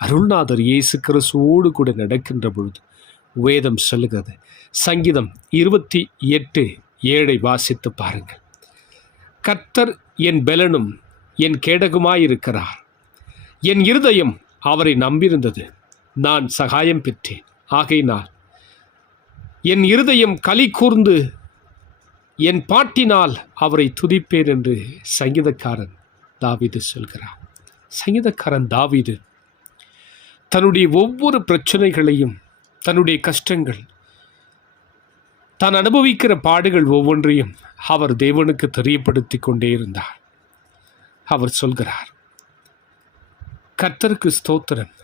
அருள்நாதர் இயேசு கிறிஸ்துவோடு கூட நடக்கின்ற பொழுது வேதம் சொல்லுகிறது. சங்கீதம் இருபத்தி எட்டு ஏழை வாசித்து பாருங்கள். கர்த்தர் என் பெலனும் என் கேடகுமாயிருக்கிறார். என் இருதயம் அவரை நம்பியிருந்தது. நான் சகாயம் பெற்றேன். ஆகையினால் என் இருதயம் களி கூர்ந்து என் பாட்டினால் அவரை துதிப்பேன் என்று சங்கீதக்காரன் தாவிது சொல்கிறார். சங்கீதக்காரன் தாவிது தன்னுடைய ஒவ்வொரு பிரச்சனைகளையும் தன்னுடைய கஷ்டங்கள் தான் அனுபவிக்கிற பாடுகள் ஒவ்வொன்றையும் அவர் தேவனுக்கு தெரியப்படுத்தி கொண்டே இருந்தார். அவர் சொல்கிறார் கர்த்தருக்கு ஸ்தோத்திரம்.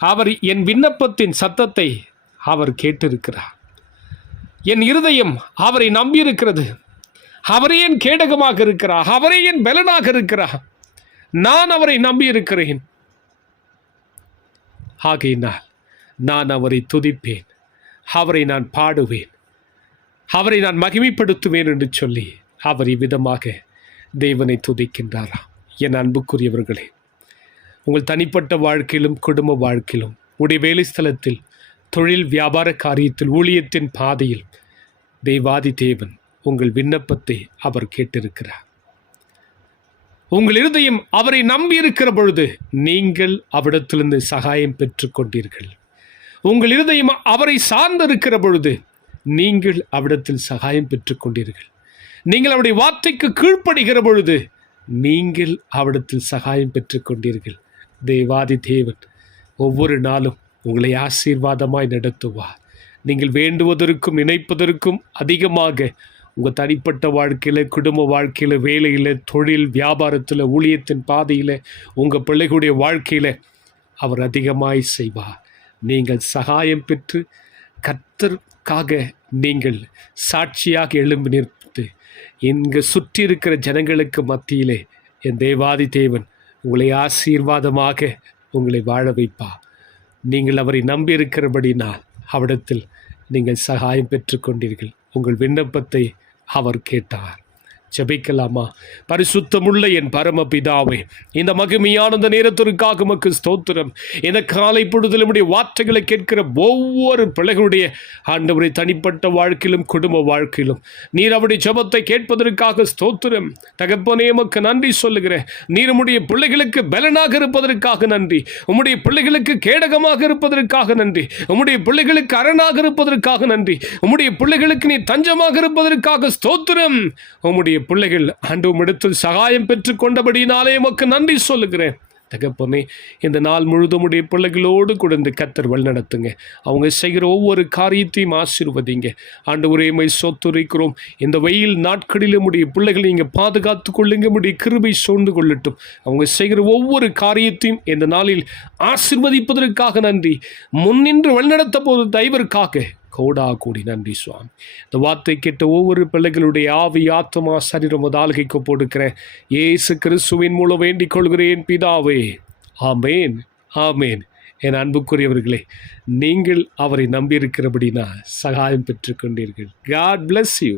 அவர் என் விண்ணப்பத்தின் சத்தத்தை அவர் கேட்டிருக்கிறார். என் இருதயம் அவரை நம்பியிருக்கிறது. அவரே என் கேடகமாக இருக்கிறார். அவரே என் பலனாக இருக்கிறார். நான் அவரை நம்பியிருக்கிறேன். ஆகையினால் நான் அவரை துதிப்பேன். அவரை நான் பாடுவேன். அவரை நான் மகிமைப்படுத்துவேன் என்று சொல்லி அவர் இவ்விதமாக தேவனை துதிக்கின்றாராம் என் அன்புக்குரியவர்களே உங்கள் தனிப்பட்ட வாழ்க்கையிலும் குடும்ப வாழ்க்கையிலும் உடைய வேலை ஸ்தலத்தில் தொழில் வியாபார காரியத்தில் ஊழியத்தின் பாதையில் தெய்வாதி தேவன் உங்கள் விண்ணப்பத்தை அவர் கேட்டிருக்கிறார். உங்கள் இருதயம் அவரை நம்பி இருக்கிற பொழுது நீங்கள் அவ்விடத்திலிருந்து சகாயம் பெற்று கொண்டீர்கள் உங்கள் இருதயம் அவரை சார்ந்திருக்கிற பொழுது நீங்கள் அவ்விடத்தில் சகாயம் பெற்று கொண்டீர்கள் நீங்கள் அவருடைய வார்த்தைக்கு கீழ்ப்படுகிற பொழுது நீங்கள் அவரிடத்தில் சகாயம் பெற்று கொண்டீர்கள் தேவாதி தேவன் ஒவ்வொரு நாளும் உங்களை ஆசீர்வாதமாய் நடத்துவார். நீங்கள் வேண்டுவதற்கும் நினைப்பதற்கும் அதிகமாக உங்கள் தனிப்பட்ட வாழ்க்கையில் குடும்ப வாழ்க்கையில் வேலையில் தொழில் வியாபாரத்தில் ஊழியத்தின் பாதையில் உங்கள் பிள்ளைகளுடைய வாழ்க்கையில் அவர் அதிகமாய் செய்வார். நீங்கள் சகாயம் பெற்று கத்தற்காக நீங்கள் சாட்சியாக எழும்பி நிறுத்து இங்கு சுற்றி இருக்கிற ஜனங்களுக்கு மத்தியிலே என் தேவாதி தேவன் உங்களை ஆசீர்வாதமாக உங்களை வாழ வைப்பா நீங்கள் அவரை நம்பியிருக்கிறபடினால் அவடத்தில் நீங்கள் சகாயம் பெற்றுக்கொண்டீர்கள் உங்கள் விண்ணப்பத்தை அவர் கேட்டார் ஜெபிக்கலாமா? பரிசுத்தமுள்ள என் பரமபிதாவே இந்த மகிமையான இந்த நேரத்திற்காக உமக்கு ஸ்தோத்திரம். இந்த காலை பொழுதில் நம்முடைய வார்த்தைகளை கேட்கிற ஒவ்வொரு பிள்ளைகளுடைய ஆண்டவரை தனிப்பட்ட வாழ்க்கையிலும் குடும்ப வாழ்க்கையிலும். நீர் அவருடைய ஜபத்தை கேட்பதற்காக ஸ்தோத்திரம். தகப்பனே உமக்கு நன்றி சொல்லுகிறேன். நீர் உம்முடைய பிள்ளைகளுக்கு பலனாக இருப்பதற்காக நன்றி. உம்முடைய பிள்ளைகளுக்கு கேடகமாக இருப்பதற்காக நன்றி. உம்முடைய பிள்ளைகளுக்கு அரணாக இருப்பதற்காக நன்றி. உம்முடைய பிள்ளைகளுக்கு நீ தஞ்சமாக இருப்பதற்காக ஸ்தோத்திரம். உம்முடைய பிள்ளைகள் அன்று இடத்தில் சகாயம் பெற்று கொண்டபடியினாலே உமக்கு நன்றி சொல்லுகிறேன். தகப்பனே இந்த நாள் முழுதும் உடைய பிள்ளைகளோடு கூட இந்த கத்தர் வழிநடத்துங்க. அவங்க செய்கிற ஒவ்வொரு காரியத்தையும் ஆசீர்வதிங்க. ஆண்டு உரையமை சொத்துரைக்கிறோம். இந்த வெயில் நாட்களிலும் உடைய பிள்ளைகளை நீங்கள் பாதுகாத்து கொள்ளுங்க. உடைய கிருபை சூழ்ந்து கொள்ளட்டும். அவங்க செய்கிற ஒவ்வொரு காரியத்தையும் இந்த நாளில் ஆசீர்வதிப்பதற்காக நன்றி. முன்னின்று வழிநடத்த போது தயவிற்காக கோடா கூடி நன்றி சுவாமி. இந்த வார்த்தை கேட்ட ஒவ்வொரு பிள்ளைகளுடைய ஆவி ஆத்மா சரீரம் ஆளுகைக்கு போடுக்கிற ஏசு கிறிஸ்துவின் மூலம் வேண்டிக் கொள்கிறேன் பிதாவே. ஆமேன் ஆமேன். என் அன்புக்குரியவர்களே நீங்கள் அவரை நம்பியிருக்கிறபடினா சகாயம் பெற்றுக்கொண்டீர்கள் காட் பிளஸ் யூ